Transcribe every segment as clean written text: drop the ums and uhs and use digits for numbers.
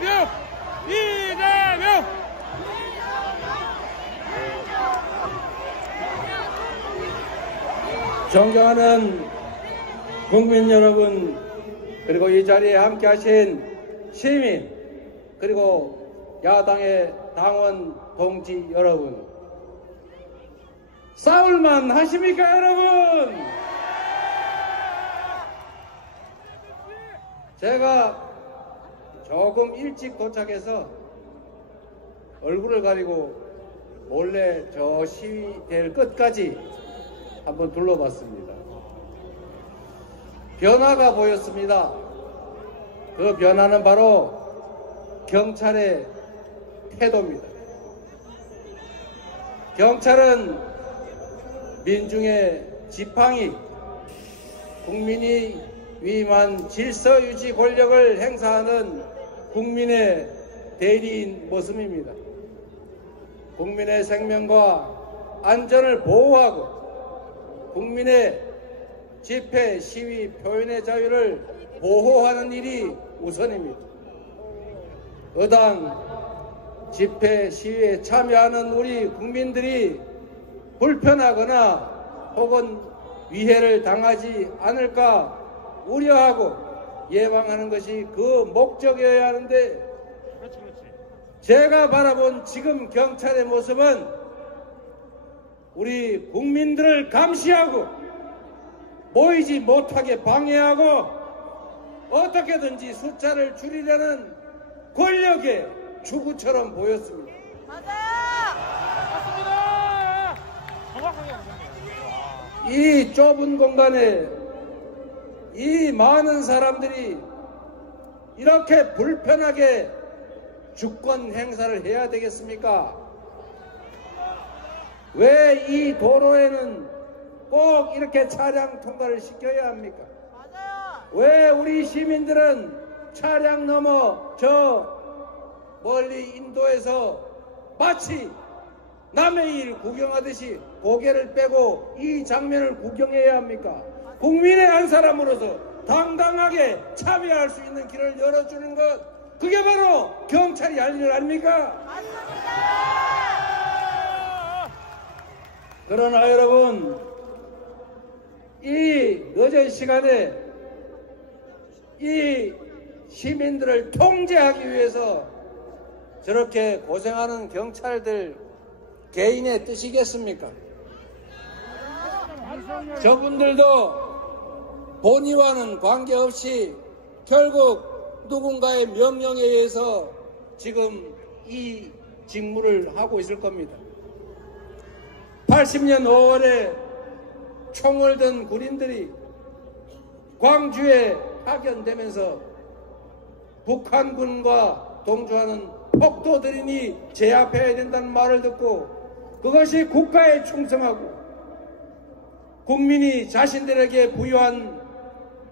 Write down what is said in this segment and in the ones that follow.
이재명! 존경하는 국민 여러분, 그리고 이 자리에 함께 하신 시민, 그리고 야당의 당원 동지 여러분, 싸울만 하십니까 여러분? 제가 조금 일찍 도착해서 얼굴을 가리고 몰래 저 시위대를 끝까지 한번 둘러봤습니다. 변화가 보였습니다. 그 변화는 바로 경찰의 태도입니다. 경찰은 민중의 지팡이, 국민이 위임한 질서 유지 권력을 행사하는 국민의 대리인 모습입니다. 국민의 생명과 안전을 보호하고 국민의 집회, 시위, 표현의 자유를 보호하는 일이 우선입니다. 어당 집회, 시위에 참여하는 우리 국민들이 불편하거나 혹은 위해를 당하지 않을까 우려하고 예방하는 것이 그 목적이어야 하는데, 제가 바라본 지금 경찰의 모습은 우리 국민들을 감시하고 모이지 못하게 방해하고 어떻게든지 숫자를 줄이려는 권력의 추구처럼 보였습니다. 맞습니다. 정확하게 보셨네요. 이 좁은 공간에 이 많은 사람들이 이렇게 불편하게 주권 행사를 해야 되겠습니까? 왜 이 도로에는 꼭 이렇게 차량 통과를 시켜야 합니까? 왜 우리 시민들은 차량 넘어 저 멀리 인도에서 마치 남의 일 구경하듯이 고개를 빼고 이 장면을 구경해야 합니까? 국민의 한 사람으로서 당당하게 참여할 수 있는 길을 열어주는 것, 그게 바로 경찰이 할 일 아닙니까? 맞습니다. 그러나 여러분, 이 늦은 시간에 이 시민들을 통제하기 위해서 저렇게 고생하는 경찰들 개인의 뜻이겠습니까? 저분들도 본의와는 관계없이 결국 누군가의 명령에 의해서 지금 이 직무를 하고 있을 겁니다. 80년 5월에 총을 든 군인들이 광주에 파견되면서 북한군과 동조하는 폭도들이니 제압해야 된다는 말을 듣고 그것이 국가에 충성하고 국민이 자신들에게 부여한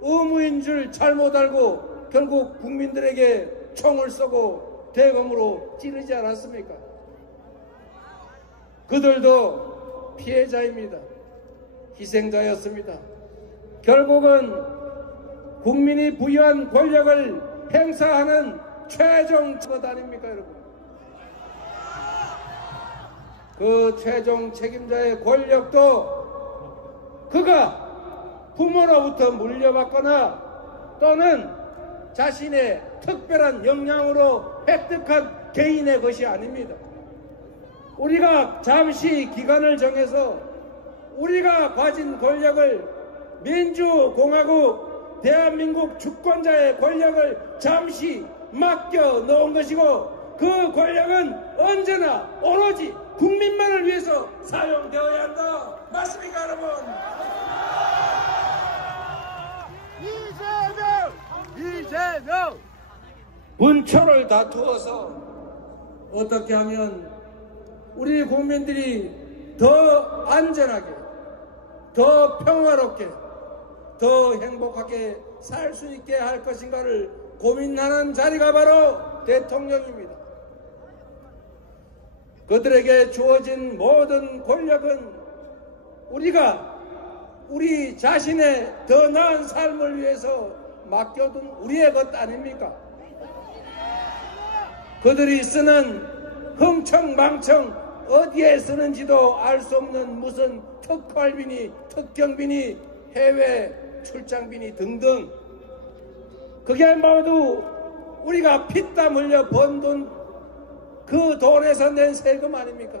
의무인 줄 잘못 알고 결국 국민들에게 총을 쏘고 대검으로 찌르지 않았습니까? 그들도 피해자입니다. 희생자였습니다. 결국은 국민이 부여한 권력을 행사하는 최종 것 아닙니까, 여러분? 그 최종 책임자의 권력도 그가 부모로부터 물려받거나 또는 자신의 특별한 역량으로 획득한 개인의 것이 아닙니다. 우리가 잠시 기간을 정해서 우리가 가진 권력을 민주공화국 대한민국 주권자의 권력을 잠시 맡겨 놓은 것이고 그 권력은 언제나 오로지 국민만을 위해서 사용되어야 한다. 맞습니까, 여러분? 이재명! 분초를 다투어서 어떻게 하면 우리 국민들이 더 안전하게, 더 평화롭게, 더 행복하게 살 수 있게 할 것인가를 고민하는 자리가 바로 대통령입니다. 그들에게 주어진 모든 권력은 우리가 우리 자신의 더 나은 삶을 위해서 맡겨둔 우리의 것 아닙니까? 그들이 쓰는 흥청망청 어디에 쓰는지도 알 수 없는 무슨 특활비니 특경비니 해외 출장비니 등등, 그게 모두 우리가 피땀 흘려 번 돈, 그 돈에서 낸 세금 아닙니까?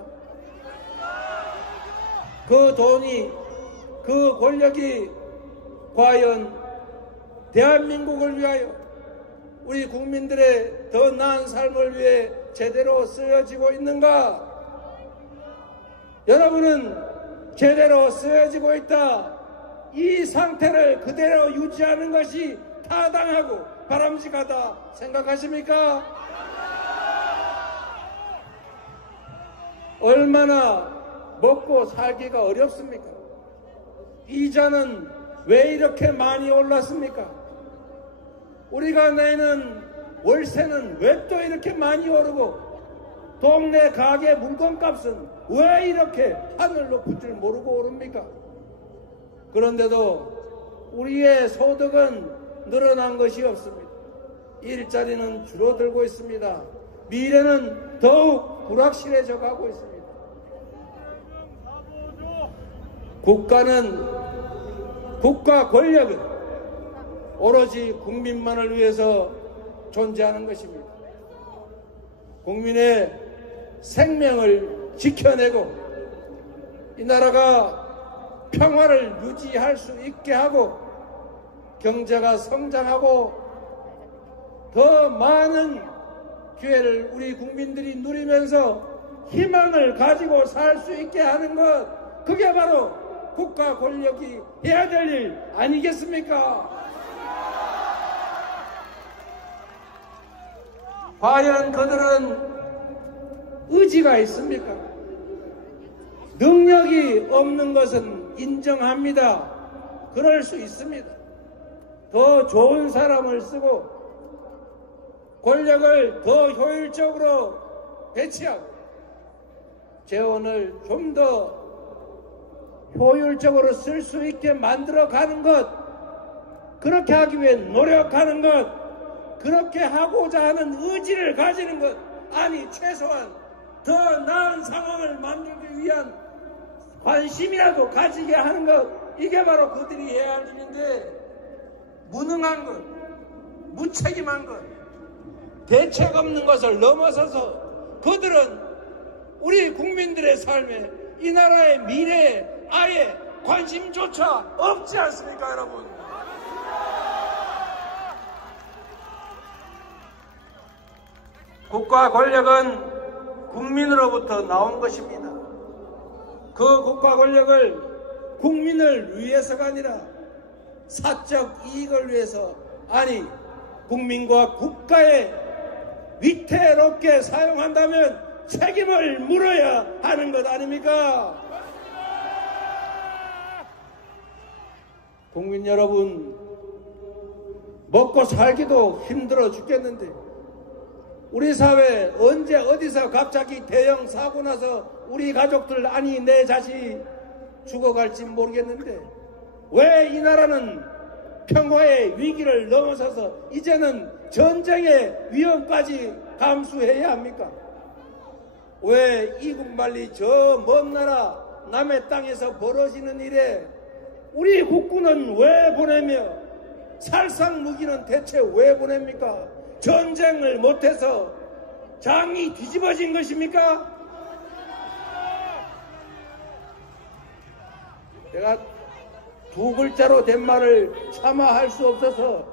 그 돈이, 그 권력이 과연 대한민국을 위하여 우리 국민들의 더 나은 삶을 위해 제대로 쓰여지고 있는가? 여러분은 제대로 쓰여지고 있다, 이 상태를 그대로 유지하는 것이 타당하고 바람직하다 생각하십니까? 얼마나 먹고 살기가 어렵습니까? 이자는 왜 이렇게 많이 올랐습니까? 우리가 내는 월세는 왜 또 이렇게 많이 오르고, 동네 가게 물건값은 왜 이렇게 하늘 높을 줄 모르고 오릅니까? 그런데도 우리의 소득은 늘어난 것이 없습니다. 일자리는 줄어들고 있습니다. 미래는 더욱 불확실해져 가고 있습니다. 국가 권력은 오로지 국민만을 위해서 존재하는 것입니다. 국민의 생명을 지켜내고 이 나라가 평화를 유지할 수 있게 하고 경제가 성장하고 더 많은 기회를 우리 국민들이 누리면서 희망을 가지고 살 수 있게 하는 것, 그게 바로 국가 권력이 해야 될 일 아니겠습니까? 과연 그들은 의지가 있습니까? 능력이 없는 것은 인정합니다. 그럴 수 있습니다. 더 좋은 사람을 쓰고 권력을 더 효율적으로 배치하고 재원을 좀 더 효율적으로 쓸 수 있게 만들어가는 것, 그렇게 하기 위해 노력하는 것, 그렇게 하고자 하는 의지를 가지는 것, 아니 최소한 더 나은 상황을 만들기 위한 관심이라도 가지게 하는 것, 이게 바로 그들이 해야 할 일인데, 무능한 것, 무책임한 것, 대책 없는 것을 넘어서서 그들은 우리 국민들의 삶에, 이 나라의 미래에 아예 관심조차 없지 않습니까, 여러분? 국가 권력은 국민으로부터 나온 것입니다. 그 국가 권력을 국민을 위해서가 아니라 사적 이익을 위해서, 아니 국민과 국가에 위태롭게 사용한다면 책임을 물어야 하는 것 아닙니까? 국민 여러분, 먹고 살기도 힘들어 죽겠는데 우리 사회 언제 어디서 갑자기 대형 사고 나서 우리 가족들, 아니 내 자식이 죽어갈지 모르겠는데 왜 이 나라는 평화의 위기를 넘어서서 이제는 전쟁의 위험까지 감수해야 합니까? 왜 이국만리 저 먼 나라 남의 땅에서 벌어지는 일에 우리 국군은 왜 보내며 살상 무기는 대체 왜 보냅니까? 전쟁을 못해서 장이 뒤집어진 것입니까? 제가 두 글자로 된 말을 차마 할 수 없어서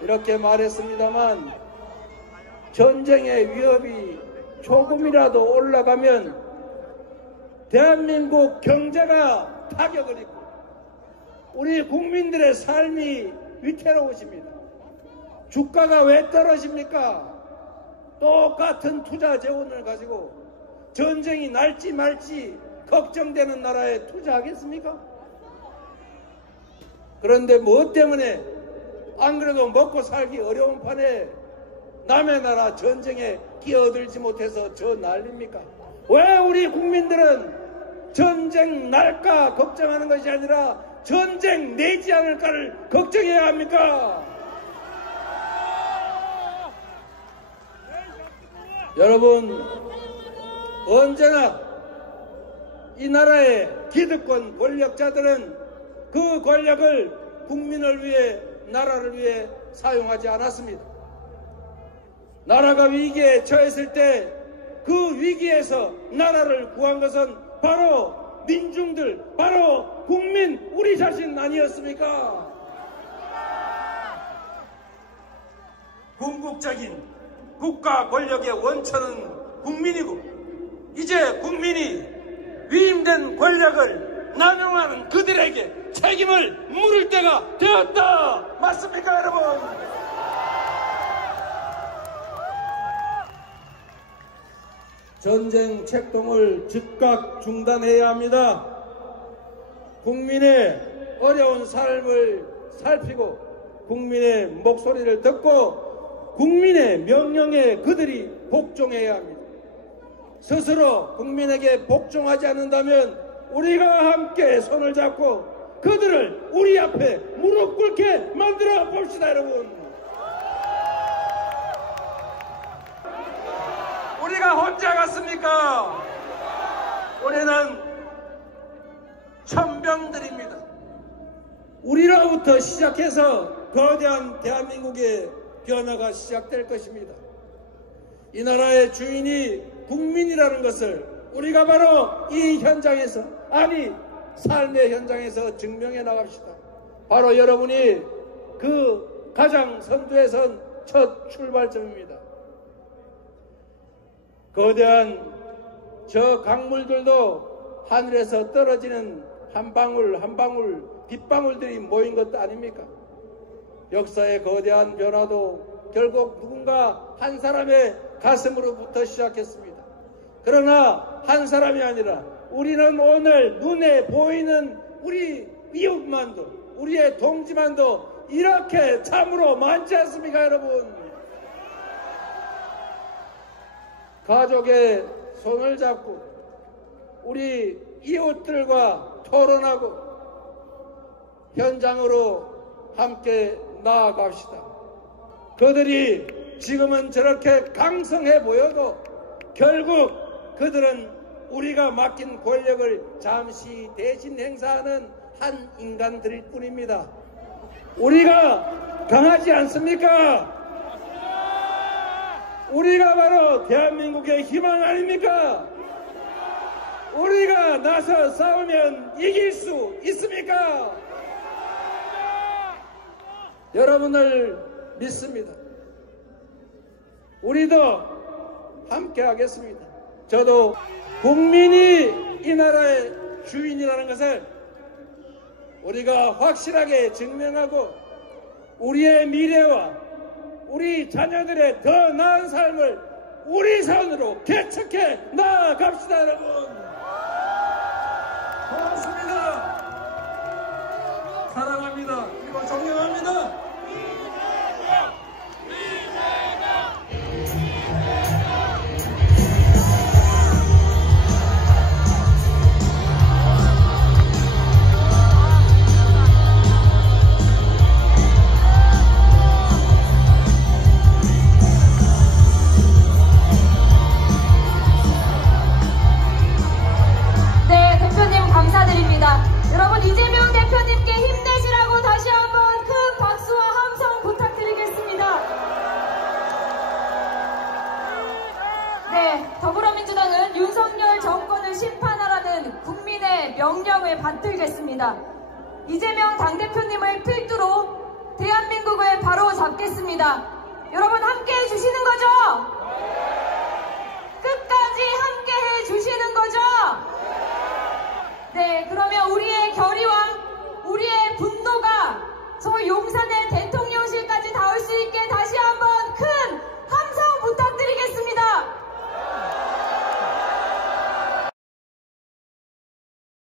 이렇게 말했습니다만, 전쟁의 위협이 조금이라도 올라가면 대한민국 경제가 타격을 입고 우리 국민들의 삶이 위태로워집니다. 주가가 왜 떨어집니까? 똑같은 투자 재원을 가지고 전쟁이 날지 말지 걱정되는 나라에 투자하겠습니까? 그런데 무엇 때문에 안 그래도 먹고 살기 어려운 판에 남의 나라 전쟁에 끼어들지 못해서 저 난립니까? 왜 우리 국민들은 전쟁 날까 걱정하는 것이 아니라 전쟁 내지 않을까를 걱정해야 합니까? 여러분, 언제나 이 나라의 기득권 권력자들은 그 권력을 국민을 위해, 나라를 위해 사용하지 않았습니다. 나라가 위기에 처했을 때 그 위기에서 나라를 구한 것은 바로 민중들, 바로 국민, 우리 자신 아니었습니까? 궁극적인 국가 권력의 원천은 국민이고, 이제 국민이 위임된 권력을 남용하는 그들에게 책임을 물을 때가 되었다. 맞습니까, 여러분? 전쟁 책동을 즉각 중단해야 합니다. 국민의 어려운 삶을 살피고 국민의 목소리를 듣고 국민의 명령에 그들이 복종해야 합니다. 스스로 국민에게 복종하지 않는다면 우리가 함께 손을 잡고 그들을 우리 앞에 무릎 꿇게 만들어 봅시다, 여러분. 우리가 혼자 갔습니까? 우리는 천병들입니다. 우리로부터 시작해서 거대한 대한민국의 변화가 시작될 것입니다. 이 나라의 주인이 국민이라는 것을 우리가 바로 이 현장에서, 아니 삶의 현장에서 증명해 나갑시다. 바로 여러분이 그 가장 선두에 선 첫 출발점입니다. 거대한 저 강물들도 하늘에서 떨어지는 한 방울 한 방울 빗방울들이 모인 것도 아닙니까? 역사의 거대한 변화도 결국 누군가 한 사람의 가슴으로부터 시작했습니다. 그러나 한 사람이 아니라 우리는 오늘 눈에 보이는 우리 이웃만도, 우리의 동지만도 이렇게 참으로 많지 않습니까, 여러분? 가족의 손을 잡고 우리 이웃들과 토론하고 현장으로 함께 나아갑시다. 그들이 지금은 저렇게 강성해 보여도 결국 그들은 우리가 맡긴 권력을 잠시 대신 행사하는 한 인간들일 뿐입니다. 우리가 강하지 않습니까? 우리가 바로 대한민국의 희망 아닙니까? 우리가 나서 싸우면 이길 수 있습니까? 여러분을 믿습니다. 우리도 함께 하겠습니다. 저도 국민이 이 나라의 주인이라는 것을 우리가 확실하게 증명하고 우리의 미래와 우리 자녀들의 더 나은 삶을 우리 손으로 개척해 나아갑시다, 여러분. 고맙습니다. 사랑합니다. 그리고 존경합니다. 감사드립니다. 여러분, 이재명 대표님께 힘내시라고 다시 한번 큰 박수와 함성 부탁드리겠습니다. 네, 더불어민주당은 윤석열 정권을 심판하라는 국민의 명령을 받들겠습니다. 이재명 당대표님을 필두로 대한민국을 바로 잡겠습니다. 여러분, 함께 해주시는 거죠? 끝까지 함께 해주시는 거죠? 네, 그러면 우리의 결의와 우리의 분노가 저 용산의